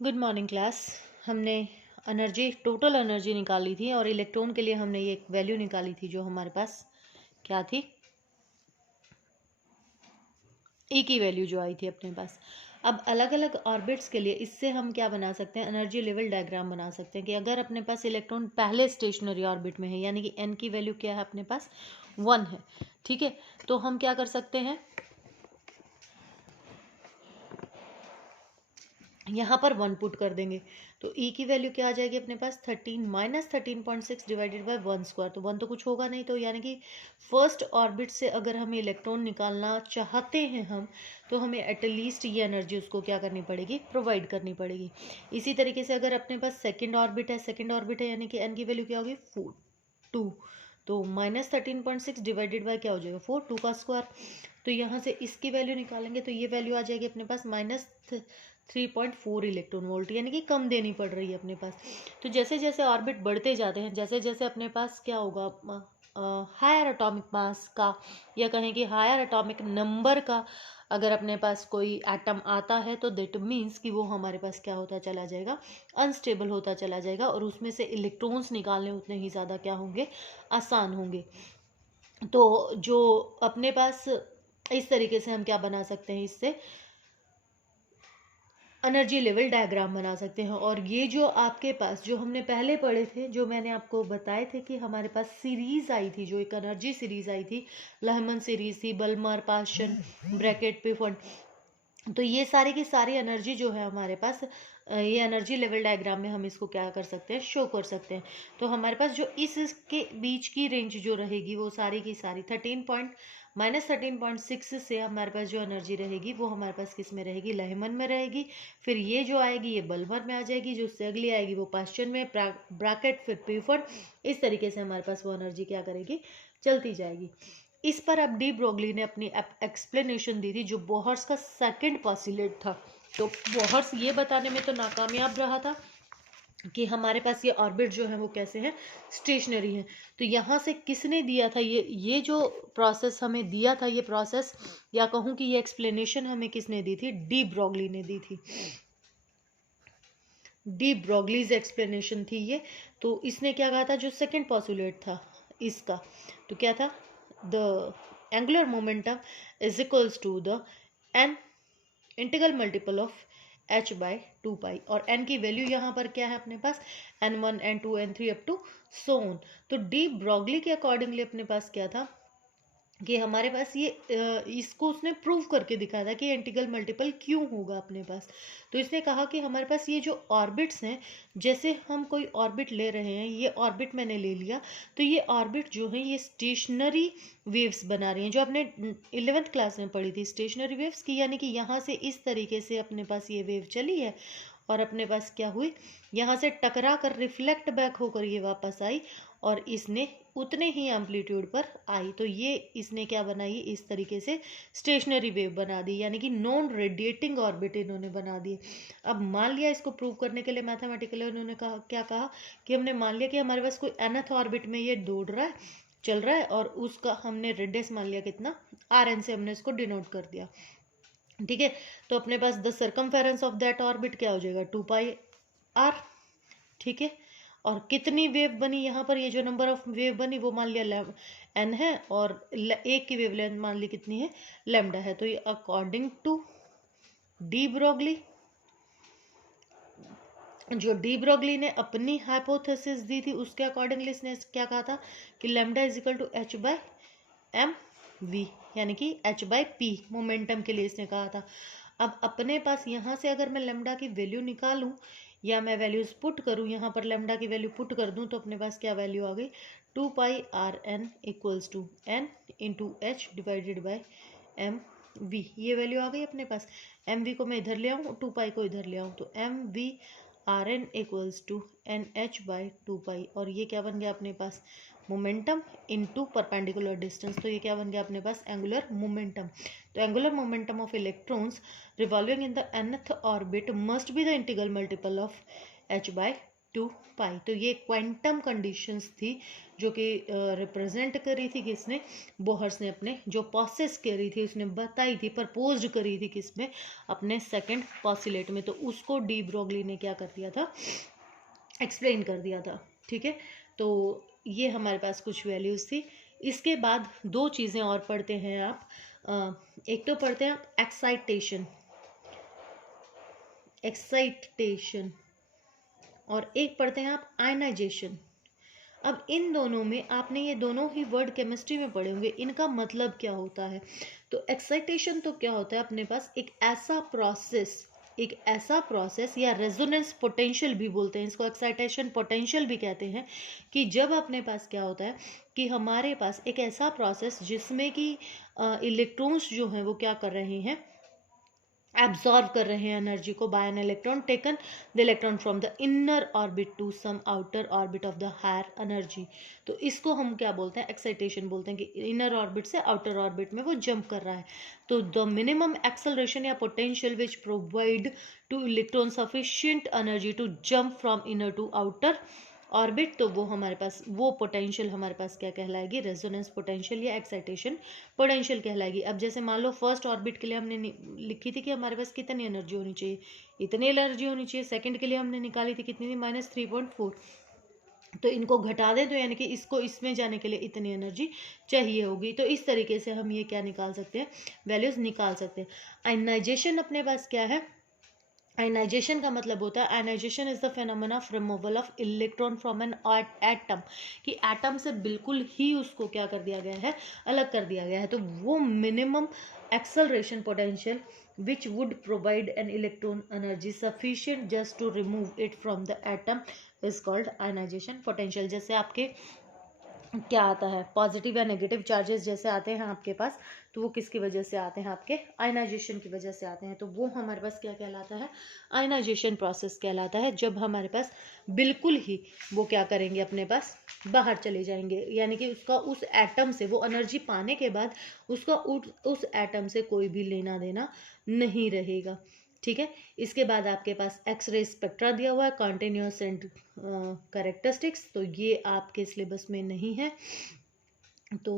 Good morning class. हमने energy total energy निकाली थी और इलेक्ट्रॉन के लिए हमने ये वैल्यू निकाली थी जो हमारे पास क्या थी, ई की वैल्यू जो आई थी अपने पास। अब अलग अलग ऑर्बिट्स के लिए इससे हम क्या बना सकते हैं, एनर्जी लेवल डायग्राम बना सकते हैं कि अगर अपने पास इलेक्ट्रॉन पहले स्टेशनरी ऑर्बिट में है यानी कि एन की वैल्यू क्या है अपने पास 1 है, ठीक है। तो हम क्या कर सकते हैं, यहाँ पर 1 पुट कर देंगे तो ई की वैल्यू क्या आ जाएगी अपने पास 13 माइनस 13.6 डिवाइडेड बाय 1 स्क्वायर। तो 1 तो कुछ होगा नहीं, तो यानी कि फर्स्ट ऑर्बिट से अगर हम इलेक्ट्रॉन निकालना चाहते हैं हम, तो हमें एटलीस्ट ये एनर्जी उसको क्या करनी पड़ेगी, प्रोवाइड करनी पड़ेगी। इसी तरीके से अगर अपने पास सेकेंड ऑर्बिट है यानी कि एन की वैल्यू क्या होगी 2, तो माइनस 13.6 डिवाइडेड बाय क्या हो जाएगा 4, 2 का स्क्वायर। तो यहाँ से इसकी वैल्यू निकालेंगे तो ये वैल्यू आ जाएगी अपने पास माइनस 3.4 इलेक्ट्रॉन वोल्ट, यानी कि कम देनी पड़ रही है अपने पास। तो जैसे जैसे ऑर्बिट बढ़ते जाते हैं, जैसे जैसे अपने पास क्या होगा, हायर एटॉमिक मास का या कहें कि हायर एटॉमिक नंबर का अगर अपने पास कोई एटम आता है तो दैट मीन्स कि वो हमारे पास क्या होता चला जाएगा, अनस्टेबल होता चला जाएगा और उसमें से इलेक्ट्रॉन्स निकालने उतने ही ज़्यादा क्या होंगे, आसान होंगे। तो जो अपने पास इस तरीके से हम क्या बना सकते हैं, इससे एनर्जी लेवल डायग्राम बना सकते हैं। और ये जो आपके पास जो हमने पहले पढ़े थे, जो मैंने आपको बताए थे कि हमारे पास सीरीज आई थी, जो एक एनर्जी सीरीज आई थी, लहमन सीरीज थी, बल्मर, पाशन, ब्रैकेट, पिफन, तो ये सारी की सारी एनर्जी जो है हमारे पास, ये एनर्जी लेवल डायग्राम में हम इसको क्या कर सकते हैं, शो कर सकते हैं। तो हमारे पास जो इसके बीच की रेंज जो रहेगी वो सारी की सारी -13.6 से हमारे पास जो एनर्जी रहेगी वो हमारे पास किस में रहेगी, लहमन में रहेगी। फिर ये जो आएगी ये बल्मर में आ जाएगी, जो उससे अगली आएगी वो पाश्चन में, ब्रैकेट, फिर पिफन। इस तरीके से हमारे पास वो एनर्जी क्या करेगी, चलती जाएगी। इस पर अब डी ब्रोगली ने अपनी एक्सप्लेनेशन दी थी, जो बोहर्स का सेकंड पॉस्टुलेट था। तो बोहर्स ये बताने में तो नाकामयाब रहा था कि हमारे पास ये ऑर्बिट जो है वो कैसे हैं, स्टेशनरी हैं। तो यहाँ से किसने दिया था ये जो प्रोसेस हमें दिया था, ये प्रोसेस या कहूँ कि ये एक्सप्लेनेशन हमें किसने दी थी, डी ब्रोगली ने दी थी। डी ब्रोगलीज एक्सप्लेनेशन थी ये। तो इसने क्या कहा था, जो सेकंड पॉस्टुलेट था इसका, तो क्या था, the angular momentum is equals to the n integral multiple of h by 2 pi. और n की वैल्यू यहाँ पर क्या है अपने पास, n1, n2, n3 up to so on. तो डी ब्रोगली के अकॉर्डिंगली अपने पास क्या था कि हमारे पास ये इसको उसने प्रूव करके दिखाया था कि इंटीग्रल मल्टीपल क्यों होगा अपने पास। तो इसने कहा कि हमारे पास ये जो ऑर्बिट्स हैं, जैसे हम कोई ऑर्बिट ले रहे हैं, ये ऑर्बिट मैंने ले लिया, तो ये ऑर्बिट जो है ये स्टेशनरी वेव्स बना रही हैं, जो आपने 11th क्लास में पढ़ी थी स्टेशनरी वेव्स की, यानी कि यहाँ से इस तरीके से अपने पास ये वेव चली है और अपने पास क्या हुई, यहाँ से टकरा कर रिफ्लेक्ट बैक होकर ये वापस आई और इसने उतने ही एम्पलीट्यूड पर आई। तो ये इसने क्या बनाई, इस तरीके से स्टेशनरी वेव बना दी, यानी कि नॉन रेडिएटिंग ऑर्बिट इन्होंने बना दी। अब मान लिया, इसको प्रूव करने के लिए मैथमेटिकली उन्होंने कहा, क्या कहा कि हमने मान लिया कि हमारे पास कोई nth ऑर्बिट में ये दौड़ रहा है, चल रहा है, और उसका हमने रेडियस मान लिया कितना, Rn से हमने इसको डिनोट कर दिया, ठीक है। तो अपने पास the circumference of that orbit क्या हो जाएगा 2πr, ठीक है। और कितनी वेव बनी यहाँ पर, ये जो नंबर ऑफ वेव बनी वो मान लिया n है, और एक की वेवलेंथ मान ली कितनी है, लैम्डा है। तो ये अकॉर्डिंग टू डी ब्रोगली, जो डी ब्रोगली ने अपनी हाइपोथेसिस दी थी उसके अकॉर्डिंगली इसने क्या कहा था कि lambda is equal to h/mv, यानी कि h/p मोमेंटम के लिए इसने कहा था। अब अपने पास यहाँ से अगर मैं लैम्डा की वैल्यू निकालूं या मैं वैल्यूज पुट करूं, यहाँ पर लैम्डा की वैल्यू पुट कर दूं, तो अपने पास क्या वैल्यू आ गई, 2πrn equals to n into h divided by mv। ये वैल्यू आ गई अपने पास। mv को मैं इधर ले आऊँ, 2π को इधर ले आऊँ, तो mv Rn equals to NH/2π। और ये क्या बन गया अपने पास, मोमेंटम इनटू परपेंडिकुलर डिस्टेंस। तो ये क्या बन गया अपने पास, एंगुलर मोमेंटम। तो angular momentum of electrons revolving in the nth orbit must be the integral multiple of h/2 two pi. तो ये क्वांटम कंडीशंस थी जो कि रिप्रेजेंट करी थी किसने, बोहर्स ने अपने जो प्रोसेस करी थी उसने बताई थी, प्रपोज करी थी किसमें, अपने सेकंड पॉस्टुलेट में। तो उसको डी ब्रोगली ने क्या कर दिया था, एक्सप्लेन कर दिया था। ठीक है, तो ये हमारे पास कुछ वैल्यूज थी। इसके बाद दो चीज़ें और पढ़ते हैं आप, एक तो पढ़ते हैं आप एक्साइटेशन, एक्साइटेशन, और एक पढ़ते हैं आप आयनाइजेशन। अब इन दोनों में आपने ये दोनों ही वर्ड केमिस्ट्री में पढ़े होंगे, इनका मतलब क्या होता है। तो एक्साइटेशन तो क्या होता है, अपने पास एक ऐसा प्रोसेस, एक ऐसा प्रोसेस या रेजोनेंस पोटेंशियल भी बोलते हैं इसको, एक्साइटेशन पोटेंशियल भी कहते हैं, कि जब अपने पास क्या होता है कि हमारे पास एक ऐसा प्रोसेस जिसमें कि इलेक्ट्रॉन्स जो हैं वो क्या कर रहे हैं, एब्जॉर्व कर रहे हैं एनर्जी को by an electron taken the electron from the inner orbit to some outer orbit of the higher energy. तो इसको हम क्या बोलते हैं, एक्साइटेशन बोलते हैं, कि इनर ऑर्बिट से आउटर ऑर्बिट में वो जंप कर रहा है। तो द मिनिमम एक्सेलरेशन या potential which provide to electron sufficient energy to jump from inner to outer orbit, तो वो हमारे पास वो पोटेंशियल हमारे पास क्या कहलाएगी, रेजोनेंस पोटेंशियल या एक्साइटेशन पोटेंशियल कहलाएगी। अब जैसे मान लो फर्स्ट ऑर्बिट के लिए हमने लिखी थी कि हमारे पास कितनी एनर्जी होनी चाहिए, इतनी एनर्जी होनी चाहिए। सेकंड के लिए हमने निकाली थी कितनी थी, -3.4। तो इनको घटा दें तो यानी कि इसको इसमें जाने के लिए इतनी एनर्जी चाहिए होगी। तो इस तरीके से हम ये क्या निकाल सकते हैं, वैल्यूज निकाल सकते हैं। आयनाइजेशन अपने पास क्या है, आयनाइजेशन का मतलब होता है, ionization is the phenomena of removal of electron from an atom, कि एटम से बिल्कुल ही उसको क्या कर दिया गया है, अलग कर दिया गया है। तो वो minimum acceleration potential which would provide an electron energy sufficient just to remove it from the atom is called ionization potential। जैसे आपके क्या आता है, पॉजिटिव या नेगेटिव चार्जेस जैसे आते हैं आपके पास, तो वो किसकी वजह से आते हैं, आपके आयनाइजेशन की वजह से आते हैं। तो वो हमारे पास क्या कहलाता है, आयनाइजेशन प्रोसेस कहलाता है। जब हमारे पास बिल्कुल ही वो क्या करेंगे, अपने पास बाहर चले जाएंगे, यानी कि उसका उस एटम से वो एनर्जी पाने के बाद उसका उस एटम से कोई भी लेना देना नहीं रहेगा। ठीक है, इसके बाद आपके पास एक्सरे स्पेक्ट्रा दिया हुआ है, कॉन्टिन्यूस एंड कैरेक्टरिस्टिक्स, तो ये आपके सिलेबस में नहीं है। तो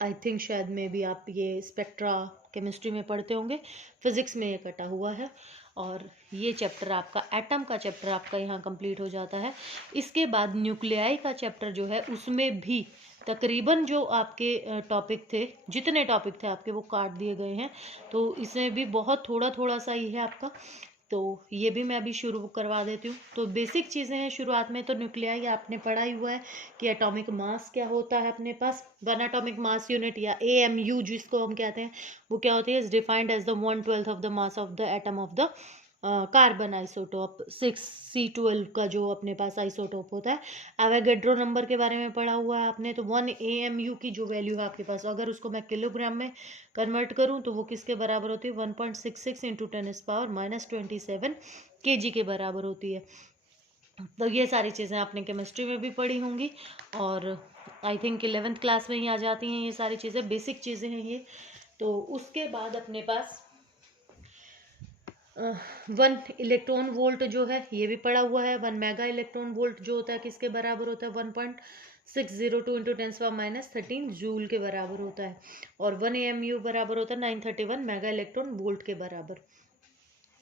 आई थिंक शायद में भी आप ये स्पेक्ट्रा केमिस्ट्री में पढ़ते होंगे, फिजिक्स में ये कटा हुआ है। और ये चैप्टर आपका, एटम का चैप्टर आपका यहाँ कंप्लीट हो जाता है। इसके बाद न्यूक्लियाई का चैप्टर जो है उसमें भी तकरीबन जो आपके टॉपिक थे, जितने टॉपिक थे आपके वो काट दिए गए हैं। तो इसमें भी बहुत थोड़ा थोड़ा सा ही है आपका, तो ये भी मैं अभी शुरू करवा देती हूँ। तो बेसिक चीज़ें हैं शुरुआत में, तो न्यूक्लियाई आपने पढ़ा ही हुआ है कि एटॉमिक मास क्या होता है अपने पास, वन एटॉमिक मास यूनिट या AMU जिसको हम कहते हैं, वो क्या होती है, is defined as the 1/12 of the mass of the atom of the carbon isotope 6C12 का जो अपने पास आइसोटोप होता है। एवोगैड्रो नंबर के बारे में पढ़ा हुआ है आपने, तो 1 AMU की जो वैल्यू है आपके पास, अगर उसको मैं किलोग्राम में कन्वर्ट करूं तो वो किसके बराबर होती है, 1.66 इंटू 10⁻⁻27 kg के बराबर होती है। तो ये सारी चीज़ें आपने केमिस्ट्री में भी पढ़ी होंगी, और आई थिंक 11th क्लास में ही आ जाती हैं ये सारी चीज़ें, बेसिक चीज़ें हैं ये। तो उसके बाद अपने पास 1 इलेक्ट्रॉन वोल्ट जो है ये भी पड़ा हुआ है। 1 मेगा इलेक्ट्रॉन वोल्ट जो होता है किसके बराबर होता है, 1.602 इंटू 10⁻13 जूल के बराबर होता है। और 1 AMU बराबर होता है 931 मेगा इलेक्ट्रॉन वोल्ट के बराबर।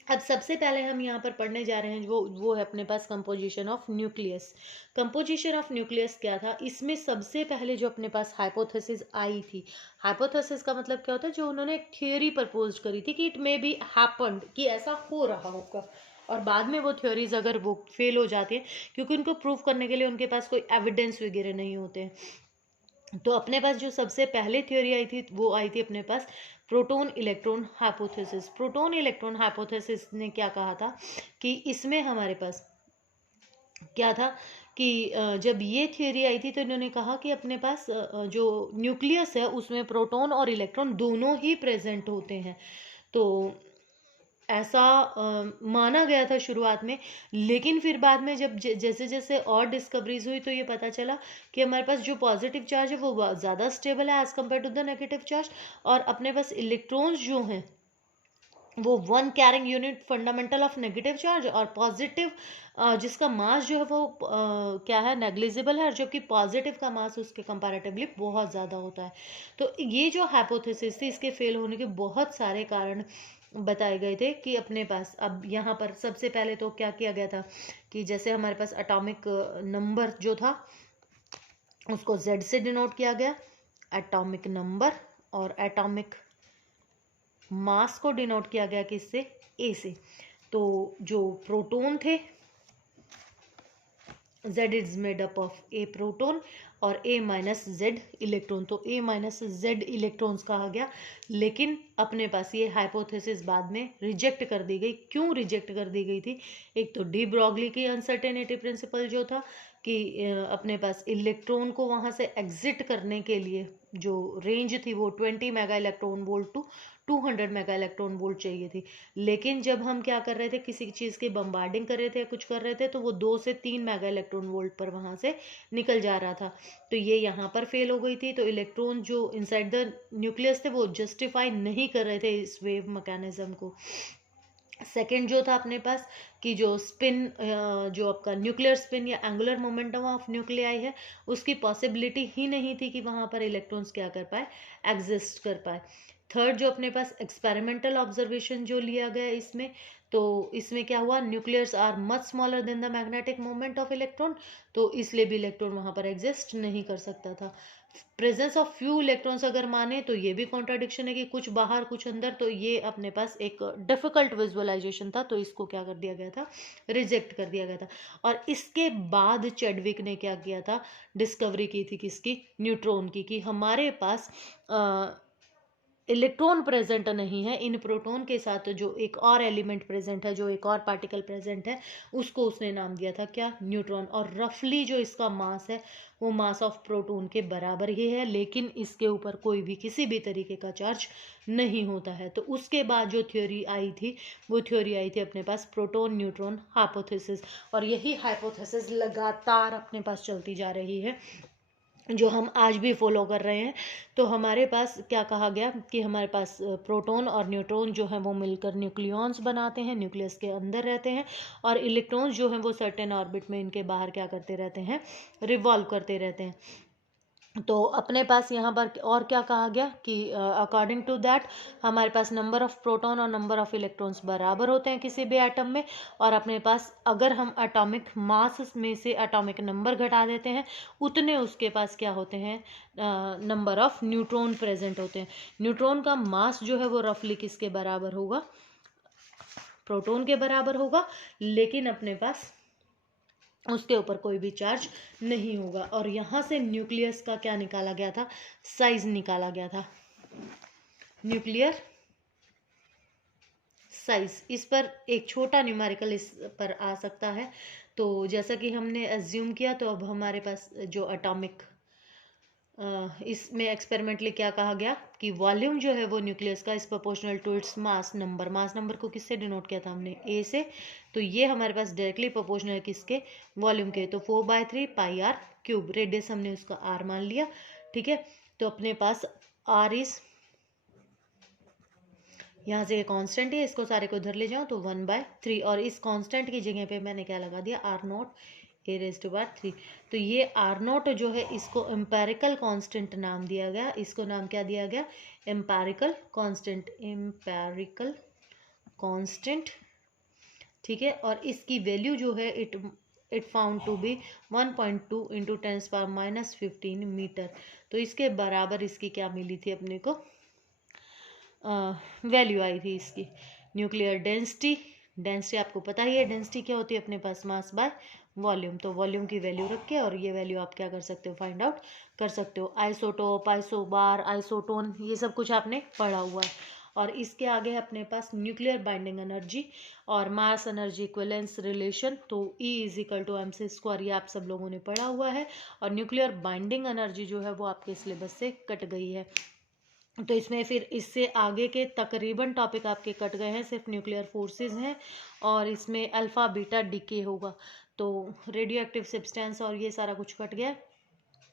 अब सबसे पहले हम यहाँ पर पढ़ने जा रहे हैं वो है अपने पास composition of nucleus. Composition of nucleus क्या था, इसमें सबसे पहले जो अपने पास हाइपोथेसिस आई थी, हाइपोथेसिस का मतलब क्या होता है, जो उन्होंने एक थ्योरी प्रपोज करी थी कि इट मे बी हैपेंड, कि ऐसा हो रहा होगा, और बाद में वो थ्योरीज अगर वो फेल हो जाती है क्योंकि उनको प्रूव करने के लिए उनके पास कोई एविडेंस वगैरह नहीं होते हैं। तो अपने पास जो सबसे पहले थ्योरी आई थी वो आई थी अपने पास proton electron hypothesis. Proton electron hypothesis ने क्या कहा था कि इसमें हमारे पास क्या था कि जब ये थ्योरी आई थी तो इन्होंने कहा कि अपने पास जो न्यूक्लियस है उसमें प्रोटॉन और इलेक्ट्रॉन दोनों ही प्रेजेंट होते हैं। तो ऐसा माना गया था शुरुआत में, लेकिन फिर बाद में जब जैसे जैसे और डिस्कवरीज हुई तो ये पता चला कि हमारे पास जो पॉजिटिव चार्ज है वो ज़्यादा स्टेबल है as compare to the negative charge, और अपने पास इलेक्ट्रॉन्स जो हैं वो one carrying unit fundamental of negative charge, और पॉजिटिव जिसका मास जो है वो क्या है, नेग्लिजिबल है, जबकि पॉजिटिव का मास उसके कंपैरेटिवली बहुत ज़्यादा होता है। तो ये जो हाइपोथेसिस थी, इसके फेल होने के बहुत सारे कारण बताए गए थे कि अपने पास अब यहाँ पर सबसे पहले तो क्या किया गया था कि जैसे हमारे पास एटॉमिक नंबर जो था उसको Z से डिनोट किया गया, एटॉमिक नंबर, और एटॉमिक मास को डिनोट किया गया किससे, A से। तो जो प्रोटॉन थे, Z is made up of A proton और A माइनस Z इलेक्ट्रॉन, तो A माइनस Z इलेक्ट्रॉन्स कहा गया। लेकिन अपने पास ये हाइपोथेसिस बाद में रिजेक्ट कर दी गई। क्यों रिजेक्ट कर दी गई थी? एक तो डी ब्रॉगली की अनसर्टेनिटी प्रिंसिपल जो था कि अपने पास इलेक्ट्रॉन को वहाँ से एग्जिट करने के लिए जो रेंज थी वो 20 mega electron volt to 200 mega electron volt चाहिए थी। लेकिन जब हम क्या कर रहे थे, किसी चीज़ की बम्बार्डिंग कर रहे थे, कुछ कर रहे थे, तो वो 2 से 3 मेगा इलेक्ट्रॉन वोल्ट पर वहाँ से निकल जा रहा था। तो ये यहाँ पर फेल हो गई थी। तो इलेक्ट्रॉन जो इनसाइड द न्यूक्लियस थे वो जस्टिफाई नहीं कर रहे थे इस वेव मैकेनिज्म को। सेकेंड जो था अपने पास कि जो स्पिन, जो आपका न्यूक्लियर स्पिन या एंगुलर मोमेंटम ऑफ न्यूक्लियाई है, उसकी पॉसिबिलिटी ही नहीं थी कि वहाँ पर इलेक्ट्रॉन्स क्या कर पाए, एग्जिस्ट कर पाए। थर्ड जो अपने पास एक्सपेरिमेंटल ऑब्जर्वेशन जो लिया गया इसमें, तो इसमें क्या हुआ, nuclears are much smaller than the magnetic moment of electron, तो इसलिए भी इलेक्ट्रॉन वहाँ पर एग्जिस्ट नहीं कर सकता था। प्रेजेंस ऑफ फ्यू इलेक्ट्रॉन्स अगर माने तो ये भी कॉन्ट्राडिक्शन है कि कुछ बाहर कुछ अंदर, तो ये अपने पास एक डिफिकल्ट विजुअलाइजेशन था, तो इसको क्या कर दिया गया था, रिजेक्ट कर दिया गया था। और इसके बाद चैडविक ने क्या किया था, डिस्कवरी की थी किसकी, न्यूट्रॉन की, कि हमारे पास इलेक्ट्रॉन प्रेजेंट नहीं है, इन प्रोटॉन के साथ जो एक और एलिमेंट प्रेजेंट है, जो एक और पार्टिकल प्रेजेंट है, उसको उसने नाम दिया था क्या, न्यूट्रॉन। और रफली जो इसका मास है वो मास ऑफ प्रोटॉन के बराबर ही है, लेकिन इसके ऊपर कोई भी किसी भी तरीके का चार्ज नहीं होता है। तो उसके बाद जो थ्योरी आई थी, वो थ्योरी आई थी अपने पास प्रोटॉन न्यूट्रॉन हाइपोथेसिस, और यही हाइपोथेसिस लगातार अपने पास चलती जा रही है, जो हम आज भी फॉलो कर रहे हैं। तो हमारे पास क्या कहा गया कि हमारे पास प्रोटॉन और न्यूट्रॉन जो है वो मिलकर न्यूक्लियॉन्स बनाते हैं, न्यूक्लियस के अंदर रहते हैं, और इलेक्ट्रॉन्स जो हैं वो सर्टेन ऑर्बिट में इनके बाहर क्या करते रहते हैं, रिवॉल्व करते रहते हैं। तो अपने पास यहाँ पर और क्या कहा गया कि अकॉर्डिंग टू दैट हमारे पास नंबर ऑफ प्रोटॉन और नंबर ऑफ इलेक्ट्रॉन्स बराबर होते हैं किसी भी एटम में, और अपने पास अगर हम एटॉमिक मास में से एटॉमिक नंबर घटा देते हैं, उतने उसके पास क्या होते हैं, नंबर ऑफ न्यूट्रॉन प्रेजेंट होते हैं। न्यूट्रॉन का मास जो है वो रफली किसके बराबर होगा, प्रोटॉन के बराबर होगा, लेकिन अपने पास उसके ऊपर कोई भी चार्ज नहीं होगा। और यहाँ से न्यूक्लियस का क्या निकाला गया था, साइज निकाला गया था, न्यूक्लियर साइज। इस पर एक छोटा न्यूमेरिकल इस पर आ सकता है। तो जैसा कि हमने एज्यूम किया, तो अब हमारे पास जो एटॉमिक इसमें एक्सपेरिमेंटली क्या कहा गया कि वॉल्यूम जो है वो न्यूक्लियस का is proportional to its mass number. Mass number को किससे डिनोट किया था हमने, ए से, तो ये हमारे पास डायरेक्टली प्रोपोर्शनल है किसके, वॉल्यूम के। तो 4/3 पाई आर क्यूब, रेडियस हमने उसका आर मान लिया, ठीक है। तो अपने पास आर इज, यहाँ से ये कांस्टेंट है, इसको सारे को इधर ले जाओ तो 1/3, और इस कांस्टेंट की जगह पे मैंने क्या लगा दिया, आर नॉट a⁻3। तो ये आर नॉट जो है इसको एम्पेरिकल कांस्टेंट नाम दिया गया, इसको नाम क्या दिया गया, एम्पेरिकल कांस्टेंट, एम्पेरिकल कांस्टेंट, ठीक है। और इसकी वैल्यू जो है it found to be 1.2 into 10⁻⁻15 metre. तो इसके बराबर इसकी क्या मिली थी अपने को, वैल्यू आई थी इसकी। न्यूक्लियर डेंसिटी, डेंसिटी आपको पता ही है, डेंसिटी क्या होती है अपने पास, मास बाय वॉल्यूम। तो वॉल्यूम की वैल्यू रख के, और ये वैल्यू आप क्या कर सकते हो, फाइंड आउट कर सकते हो। आइसोटोप, आइसोबार, आइसोटोन, ये सब कुछ आपने पढ़ा हुआ है। और इसके आगे अपने पास न्यूक्लियर बाइंडिंग एनर्जी और मास एनर्जी इक्विवेलेंस रिलेशन, तो E = mc², ये आप सब लोगों ने पढ़ा हुआ है। और न्यूक्लियर बाइंडिंग एनर्जी जो है वो आपके सिलेबस से कट गई है। तो इसमें फिर इससे आगे के तकरीबन टॉपिक आपके कट गए हैं, सिर्फ न्यूक्लियर फोर्सेस हैं, और इसमें अल्फ़ा बीटा डीके होगा। तो रेडियो एक्टिव सब्सटेंस और ये सारा कुछ कट गया।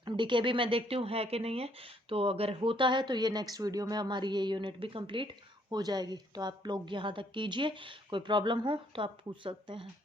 डीके भी मैं देखती हूँ है कि नहीं है, तो अगर होता है तो ये नेक्स्ट वीडियो में हमारी ये यूनिट भी कंप्लीट हो जाएगी। तो आप लोग यहाँ तक कीजिए, कोई प्रॉब्लम हो तो आप पूछ सकते हैं।